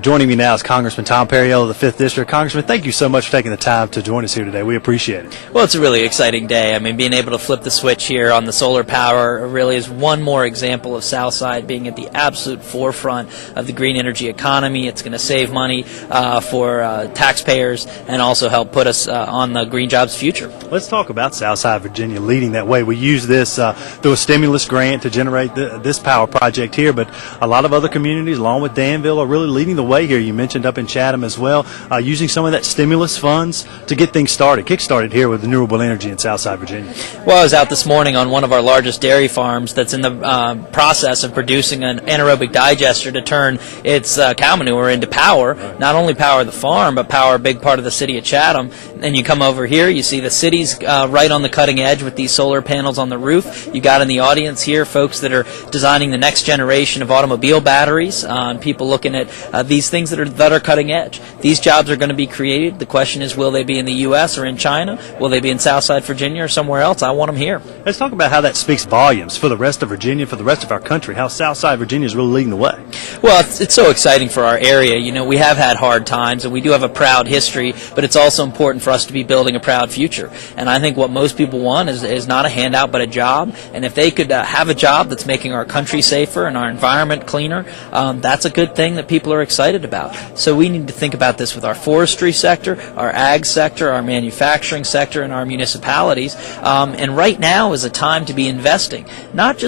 Joining me now is Congressman Tom Perriello of the 5th District. Congressman, thank you so much for taking the time to join us here today. We appreciate it. Well, it's a really exciting day. I mean, being able to flip the switch here on the solar power really is one more example of Southside being at the absolute forefront of the green energy economy. It's going to save money for taxpayers and also help put us on the green jobs future. Let's talk about Southside Virginia leading that way. We use this through a stimulus grant to generate this power project here, but a lot of other communities, along with Danville, are really leading the way here. You mentioned up in Chatham as well, using some of that stimulus funds to get things started, kick-started here with renewable energy in Southside Virginia. Well, I was out this morning on one of our largest dairy farms that's in the process of producing an anaerobic digester to turn its cow manure into power, not only power the farm, but power a big part of the city of Chatham. And you come over here, you see the city's right on the cutting edge with these solar panels on the roof. You got in the audience here folks that are designing the next generation of automobile batteries, and people looking at these things that are cutting edge. These jobs are going to be created. The question is, will they be in the U.S. or in China? Will they be in Southside Virginia or somewhere else? I want them here. Let's talk about how that speaks volumes for the rest of Virginia, for the rest of our country, how Southside Virginia is really leading the way. Well, it's so exciting for our area. You know, we have had hard times, and we do have a proud history, but it's also important for us to be building a proud future. And I think what most people want is not a handout, but a job. And if they could have a job that's making our country safer and our environment cleaner, that's a good thing that people are excited about. So we need to think about this with our forestry sector, our ag sector, our manufacturing sector, and our municipalities. And right now is a time to be investing, not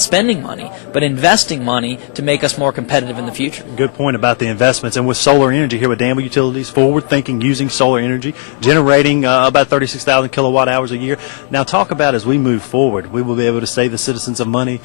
spending money, but investing money to make us more competitive in the future. Good point about the investments. And with solar energy here with Danville Utilities, forward-thinking, using solar energy, generating about 36,000 kilowatt hours a year. Now talk about as we move forward, we will be able to save the citizens of money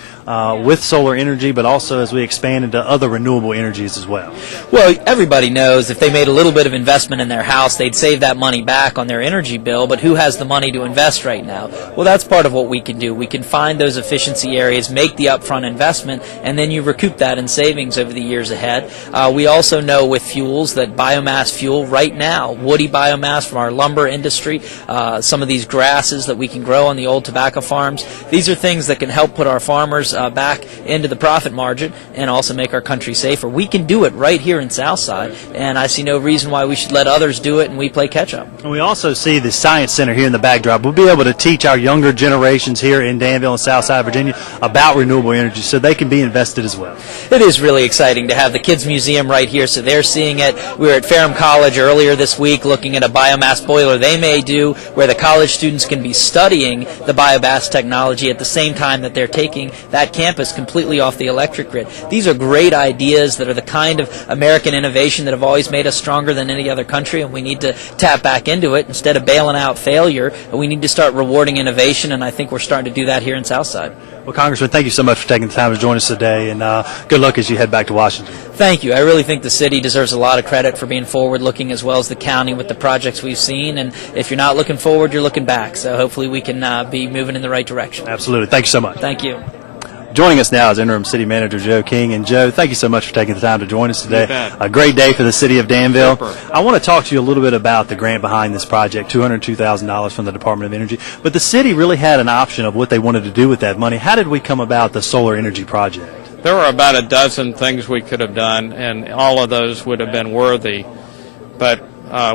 with solar energy, but also as we expand into other renewable energies as well. Well, everybody knows if they made a little bit of investment in their house, they'd save that money back on their energy bill, but who has the money to invest right now? Well, that's part of what we can do. We can find those efficiency areas, make the upfront investment, and then you recoup that in savings over the years ahead. We also know with fuels that biomass fuel right now, woody biomass from our lumber industry, some of these grasses that we can grow on the old tobacco farms, these are things that can help put our farmers back into the profit margin and also make our country safer. We can do it right here in Southside, and I see no reason why we should let others do it and we play catch-up. And we also see the Science Center here in the backdrop. We'll be able to teach our younger generations here in Danville and Southside Virginia about renewable energy so they can be invested as well. It is really exciting to have the Kids Museum right here, so they're seeing it. We were at Ferrum College earlier this week looking at a biomass boiler they may do where the college students can be studying the biomass technology at the same time that they're taking that campus completely off the electric grid. These are great ideas that are the kind of American innovation that have always made us stronger than any other country, and we need to tap back into it. Instead of bailing out failure, we need to start rewarding innovation, and I think we're starting to do that here in Southside. Well, Congressman, thank you so much for taking the time to join us today, and good luck as you head back to Washington. Thank you. I really think the city deserves a lot of credit for being forward-looking as well as the county with the projects we've seen, and if you're not looking forward, you're looking back, so hopefully we can be moving in the right direction. Absolutely. Thank you so much. Thank you. Joining us now is Interim City Manager Joe King. And Joe, thank you so much for taking the time to join us today. A great day for the city of Danville. Super. I want to talk to you a little bit about the grant behind this project, $202,000 from the Department of Energy. But the city really had an option of what they wanted to do with that money. How did we come about the solar energy project? There were about a dozen things we could have done, and all of those would have been worthy. But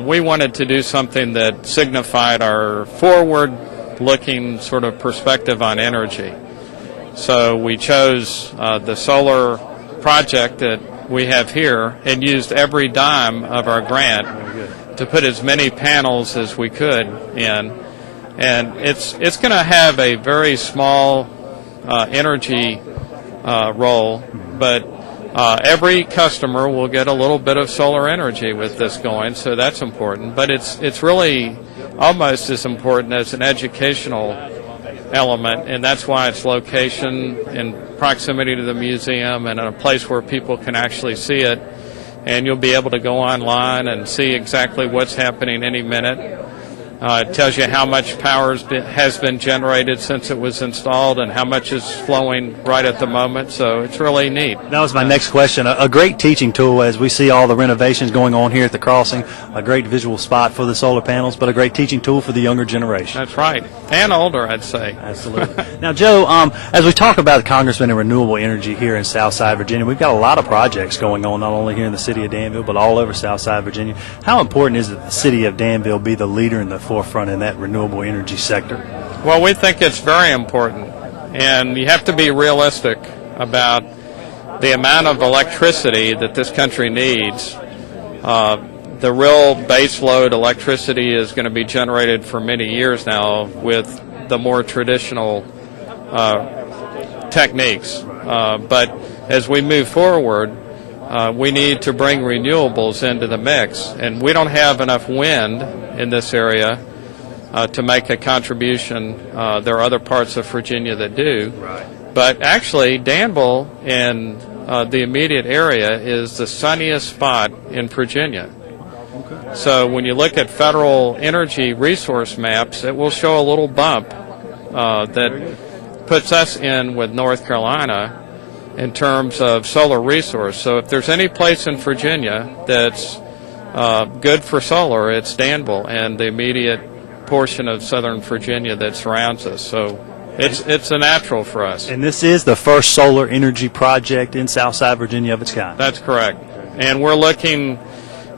we wanted to do something that signified our forward-looking sort of perspective on energy. So we chose the solar project that we have here and used every dime of our grant to put as many panels as we could in. And it's going to have a very small energy role, but every customer will get a little bit of solar energy with this going, so that's important. But it's really almost as important as an educational element, and that's why it's location in proximity to the museum and in a place where people can actually see it, and you'll be able to go online and see exactly what's happening any minute. It tells you how much power has been generated since it was installed and how much is flowing right at the moment. So it's really neat. That was my next question. A great teaching tool as we see all the renovations going on here at the crossing. A great visual spot for the solar panels, but a great teaching tool for the younger generation. That's right. And older, I'd say. Absolutely. Now, Joe, as we talk about Congressman and renewable energy here in Southside Virginia, we've got a lot of projects going on, not only here in the city of Danville, but all over Southside Virginia. How important is it that the city of Danville be the leader in the forefront in that renewable energy sector? Well, we think it's very important, and you have to be realistic about the amount of electricity that this country needs. The real base load electricity is going to be generated for many years now with the more traditional techniques. But as we move forward, we need to bring renewables into the mix, and we don't have enough wind in this area to make a contribution. There are other parts of Virginia that do. Right. But actually, Danville and the immediate area is the sunniest spot in Virginia. Okay. So when you look at federal energy resource maps, it will show a little bump that puts us in with North Carolina in terms of solar resource. So if there's any place in Virginia that's good for solar, it's Danville and the immediate portion of southern Virginia that surrounds us. So it's a natural for us. And this is the first solar energy project in Southside Virginia of its kind. That's correct. And we're looking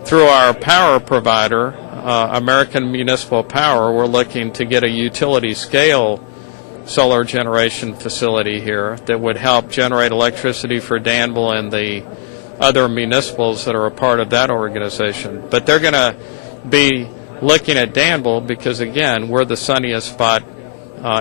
through our power provider, American Municipal Power, we're looking to get a utility scale solar generation facility here that would help generate electricity for Danville and the other municipals that are a part of that organization. But they're going to be looking at Danville because, again, we're the sunniest spot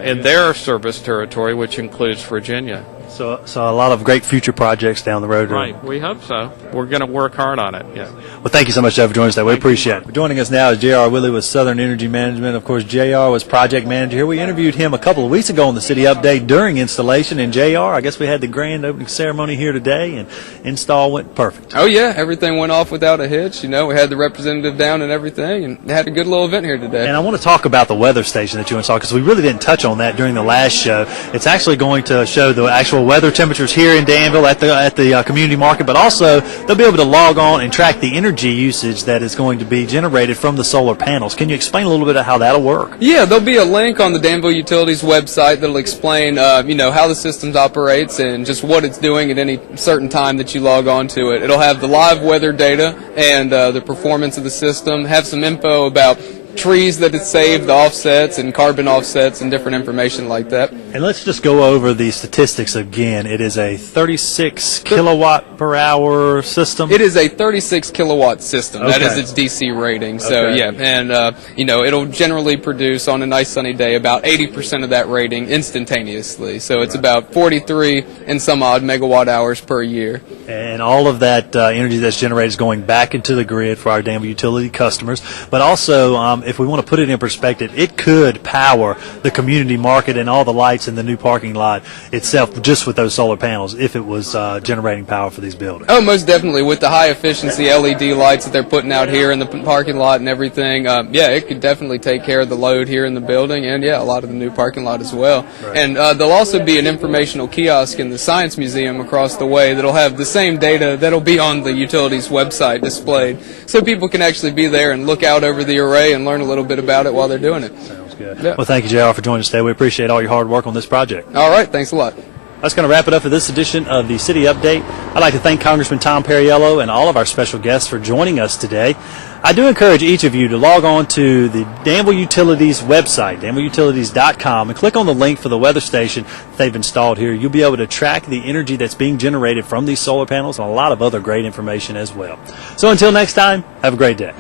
in their service territory, which includes Virginia. So a lot of great future projects down the road. Right. We hope so. We're going to work hard on it. Yeah. Well, thank you so much, Joe, for joining us today. We appreciate it. Joining us now is J.R. Willie with Southern Energy Management. Of course, J.R. was project manager here. We interviewed him a couple of weeks ago on the City Update during installation. And J.R., I guess we had the grand opening ceremony here today, and install went perfect. Oh, yeah. Everything went off without a hitch. You know, we had the representative down and everything, and had a good little event here today. And I want to talk about the weather station that you installed because we really didn't touch on that during the last show. It's actually going to show the actual weather temperatures here in Danville at the community market, but also they'll be able to log on and track the energy usage that is going to be generated from the solar panels. Can you explain a little bit of how that'll work? Yeah, there'll be a link on the Danville Utilities website that'll explain, how the system operates and just what it's doing at any certain time that you log on to it. It'll have the live weather data and the performance of the system, have some info about trees that it's saved, the offsets and carbon offsets and different information like that. And let's just go over the statistics again. It is a 36 kilowatt per hour system. It is a 36 kilowatt system. Okay. That is its DC rating. So Okay. yeah, and it'll generally produce on a nice sunny day about 80% of that rating instantaneously. So it's about 43 and some odd megawatt hours per year. And all of that energy that's generated is going back into the grid for our Danville utility customers. But also, if we want to put it in perspective, it could power the community market and all the lights in the new parking lot itself just with those solar panels if it was generating power for these buildings. Oh, most definitely. With the high efficiency LED lights that they're putting out here in the parking lot and everything, it could definitely take care of the load here in the building and, a lot of the new parking lot as well. Right. And there'll also be an informational kiosk in the Science Museum across the way that'll have the same data that'll be on the utilities website displayed. So people can actually be there and look out over the array and learn a little bit about it while they're doing it. Sounds good. Yeah. Well, thank you, JR, for joining us today. We appreciate all your hard work on this project. All right. Thanks a lot. That's going to wrap it up for this edition of the City Update. I'd like to thank Congressman Tom Perriello and all of our special guests for joining us today. I do encourage each of you to log on to the Danville Utilities website, danvilleutilities.com, and click on the link for the weather station they've installed here. You'll be able to track the energy that's being generated from these solar panels and a lot of other great information as well. So until next time, have a great day.